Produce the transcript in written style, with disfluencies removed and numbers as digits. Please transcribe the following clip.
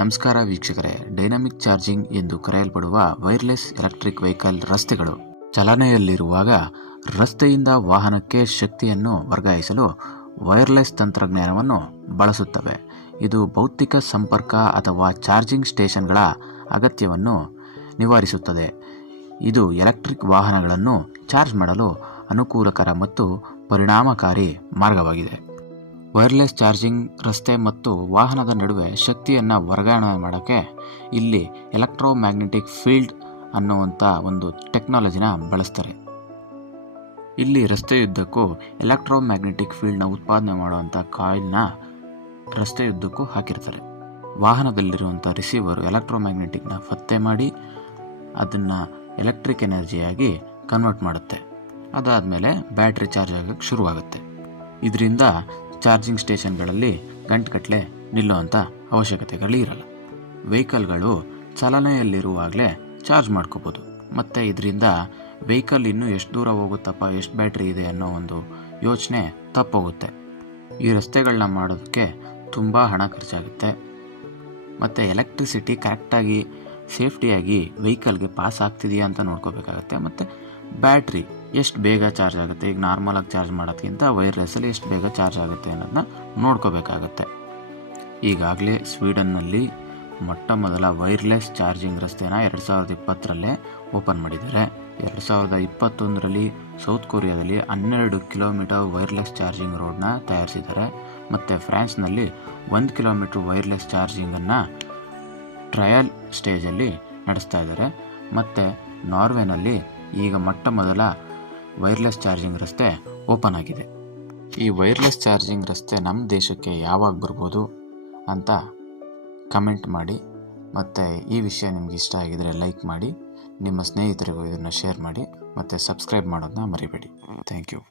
ನಮಸ್ಕಾರ ವೀಕ್ಷಕರೇ, dynamic charging ಎಂದು ಕರೆಯಲ್ಪಡುವ ವೈರ್ಲೆಸ್ ಎಲೆಕ್ಟ್ರಿಕ್ ವೆಹಿಕಲ್ ರಸ್ತೆಗಳು ಚಾಲನೆಯಲ್ಲಿರುವಾಗ ರಸ್ತೆಯಿಂದ ವಾಹನಕ್ಕೆ ಶಕ್ತಿಯನ್ನು ವರ್ಗಾಯಿಸಲು ವೈರ್ಲೆಸ್ ತಂತ್ರಜ್ಞಾನವನ್ನು ಬಳಸುತ್ತವೆ. ಇದು ಭೌತಿಕ ಸಂಪರ್ಕ ಅಥವಾ ಚಾರ್ಜಿಂಗ್ ಸ್ಟೇಷನ್ಗಳ ಅಗತ್ಯವನ್ನು ನಿವಾರಿಸುತ್ತದೆ. ಇದು ಎಲೆಕ್ಟ್ರಿಕ್ ವಾಹನಗಳನ್ನು ಚಾರ್ಜ್ ಮಾಡಲು ಅನುಕೂಲಕರ ಮತ್ತು ಪರಿಣಾಮಕಾರಿ ಮಾರ್ಗವಾಗಿದೆ. ವೈರ್ಲೆಸ್ ಚಾರ್ಜಿಂಗ್ ರಸ್ತೆ ಮತ್ತು ವಾಹನದ ನಡುವೆ ಶಕ್ತಿಯನ್ನು ವರ್ಗಾವಣೆ ಮಾಡೋಕ್ಕೆ ಇಲ್ಲಿ ಎಲೆಕ್ಟ್ರೋಮ್ಯಾಗ್ನೆಟಿಕ್ ಫೀಲ್ಡ್ ಅನ್ನುವಂಥ ಒಂದು ಟೆಕ್ನಾಲಜಿನ ಬಳಸ್ತಾರೆ. ಇಲ್ಲಿ ರಸ್ತೆಯುದ್ದಕ್ಕೂ ಎಲೆಕ್ಟ್ರೋಮ್ಯಾಗ್ನೆಟಿಕ್ ಫೀಲ್ಡ್ನ ಉತ್ಪಾದನೆ ಮಾಡುವಂಥ ಕಾಯಿಲ್ನ ರಸ್ತೆಯುದ್ದಕ್ಕೂ ಹಾಕಿರ್ತಾರೆ. ವಾಹನದಲ್ಲಿರುವಂಥ ರಿಸೀವರು ಎಲೆಕ್ಟ್ರೋಮ್ಯಾಗ್ನೆಟಿಕ್ನ ಪತ್ತೆ ಮಾಡಿ ಅದನ್ನು ಎಲೆಕ್ಟ್ರಿಕ್ ಎನರ್ಜಿಯಾಗಿ ಕನ್ವರ್ಟ್ ಮಾಡುತ್ತೆ. ಅದಾದಮೇಲೆ ಬ್ಯಾಟ್ರಿ ಚಾರ್ಜ್ ಆಗೋಕ್ಕೆ ಶುರುವಾಗುತ್ತೆ. ಇದರಿಂದ ಚಾರ್ಜಿಂಗ್ ಸ್ಟೇಷನ್ಗಳಲ್ಲಿ ಗಂಟೆಗಟ್ಟಲೆ ನಿಲ್ಲುವಂಥ ಅವಶ್ಯಕತೆಗಳು ಇರಲ್ಲ. ವೆಹಿಕಲ್ಗಳು ಚಾಲನೆಯಲ್ಲಿರುವಾಗಲೇ ಚಾರ್ಜ್ ಮಾಡ್ಕೋಬೋದು. ಮತ್ತು ಇದರಿಂದ ವೆಹಿಕಲ್ ಇನ್ನೂ ಎಷ್ಟು ದೂರ ಹೋಗುತ್ತಪ್ಪ, ಎಷ್ಟು ಬ್ಯಾಟ್ರಿ ಇದೆ ಅನ್ನೋ ಒಂದು ಯೋಚನೆ ತಪ್ಪೋಗುತ್ತೆ. ಈ ರಸ್ತೆಗಳನ್ನ ಮಾಡೋದಕ್ಕೆ ತುಂಬ ಹಣ ಖರ್ಚಾಗುತ್ತೆ. ಮತ್ತು ಎಲೆಕ್ಟ್ರಿಸಿಟಿ ಕರೆಕ್ಟಾಗಿ ಸೇಫ್ಟಿಯಾಗಿ ವೆಹಿಕಲ್ಗೆ ಪಾಸ್ ಆಗ್ತಿದೆಯಾ ಅಂತ ನೋಡ್ಕೋಬೇಕಾಗತ್ತೆ. ಮತ್ತು ಬ್ಯಾಟ್ರಿ ಎಷ್ಟು ಬೇಗ ಚಾರ್ಜ್ ಆಗುತ್ತೆ, ಈಗ ನಾರ್ಮಲಾಗಿ ಚಾರ್ಜ್ ಮಾಡೋದಕ್ಕಿಂತ ವೈರ್ಲೆಸ್ಸಲ್ಲಿ ಎಷ್ಟು ಬೇಗ ಚಾರ್ಜ್ ಆಗುತ್ತೆ ಅನ್ನೋದನ್ನ ನೋಡ್ಕೋಬೇಕಾಗತ್ತೆ. ಈಗಾಗಲೇ ಸ್ವೀಡನ್ನಲ್ಲಿ ಮೊಟ್ಟ ಮೊದಲ ವೈರ್ಲೆಸ್ ಚಾರ್ಜಿಂಗ್ ರಸ್ತೆನ 2020ರಲ್ಲೇ ಓಪನ್ ಮಾಡಿದ್ದಾರೆ. 2021ರಲ್ಲಿ ಸೌತ್ ಕೊರಿಯಾದಲ್ಲಿ 12 ಕಿಲೋಮೀಟರ್ ವೈರ್ಲೆಸ್ ಚಾರ್ಜಿಂಗ್ ರೋಡ್ನ ತಯಾರಿಸಿದ್ದಾರೆ. ಮತ್ತು ಫ್ರಾನ್ಸ್ನಲ್ಲಿ 1 ಕಿಲೋಮೀಟರ್ ವೈರ್ಲೆಸ್ ಚಾರ್ಜಿಂಗನ್ನು ಟ್ರಯಲ್ ಸ್ಟೇಜಲ್ಲಿ ನಡೆಸ್ತಾ ಇದ್ದಾರೆ. ಮತ್ತು ನಾರ್ವೆನಲ್ಲಿ ಈಗ ಮೊಟ್ಟ ಮೊದಲ ವೈರ್ಲೆಸ್ ಚಾರ್ಜಿಂಗ್ ರಸ್ತೆ ಓಪನ್ ಆಗಿದೆ. ಈ ವೈರ್ಲೆಸ್ ಚಾರ್ಜಿಂಗ್ ರಸ್ತೆ ನಮ್ಮ ದೇಶಕ್ಕೆ ಯಾವಾಗ ಬರ್ಬೋದು ಅಂತ ಕಮೆಂಟ್ ಮಾಡಿ. ಮತ್ತು ಈ ವಿಷಯ ನಿಮ್ಗೆ ಇಷ್ಟ ಆಗಿದರೆ ಲೈಕ್ ಮಾಡಿ, ನಿಮ್ಮ ಸ್ನೇಹಿತರಿಗೂ ಇದನ್ನು ಶೇರ್ ಮಾಡಿ, ಮತ್ತು ಸಬ್ಸ್ಕ್ರೈಬ್ ಮಾಡೋದನ್ನ ಮರಿಬೇಡಿ. Thank you.